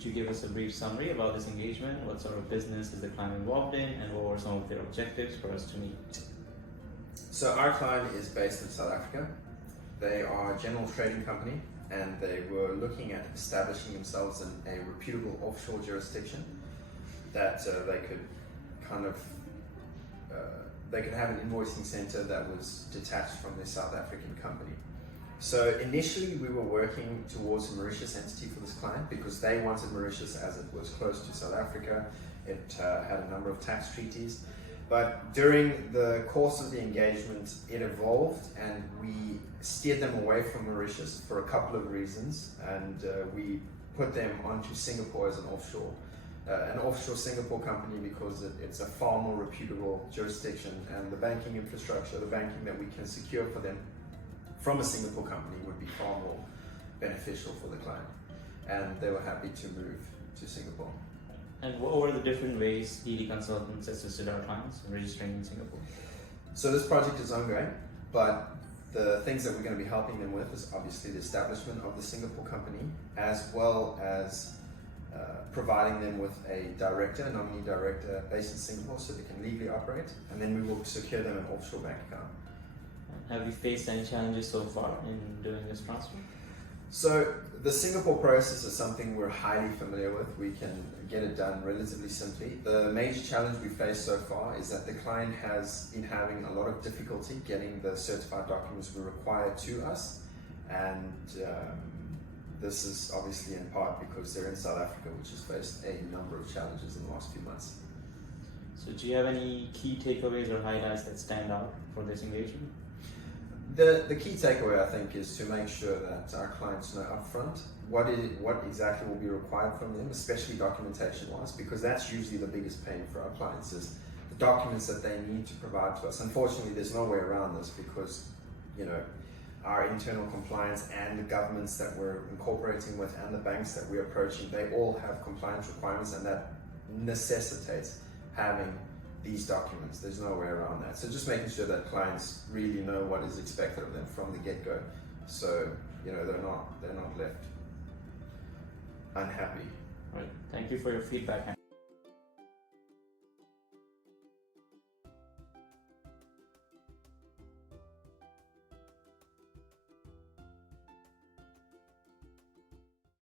could you give us a brief summary about this engagement? What sort of business is the client involved in, and what were some of their objectives for us to meet? So our client is based in South Africa. They are a general trading company, and they were looking at establishing themselves in a reputable offshore jurisdiction that they could they could have an invoicing center that was detached from their South African company. So initially we were working towards a Mauritius entity for this client because they wanted Mauritius as it was close to South Africa. It had a number of tax treaties. But during the course of the engagement, it evolved and we steered them away from Mauritius for a couple of reasons, and we put them onto Singapore as an offshore Singapore company because it's a far more reputable jurisdiction, and the banking infrastructure, the banking that we can secure for them from a Singapore company would be far more beneficial for the client, and they were happy to move to Singapore. And what were the different ways Healy Consultants assisted our clients in registering in Singapore? So this project is ongoing, but the things that we're going to be helping them with is obviously the establishment of the Singapore company, as well as providing them with a nominee director based in Singapore so they can legally operate, and then we will secure them an offshore bank account. Have you faced any challenges so far in doing this transfer? So the Singapore process is something we're highly familiar with. We can get it done relatively simply. The major challenge we faced so far is that the client has been having a lot of difficulty getting the certified documents we require to us, and this is obviously in part because they're in South Africa, which has faced a number of challenges in the last few months. So do you have any key takeaways or highlights that stand out for this engagement? The key takeaway, I think, is to make sure that our clients know upfront what exactly will be required from them, especially documentation-wise, because that's usually the biggest pain for our clients, is the documents that they need to provide to us. Unfortunately, there's no way around this because, our internal compliance and the governments that we're incorporating with and the banks that we're approaching, they all have compliance requirements, and that necessitates having these documents. There's no way around that. So just making sure that clients really know what is expected of them from the get-go, so they're not left unhappy. Right. Thank you for your feedback.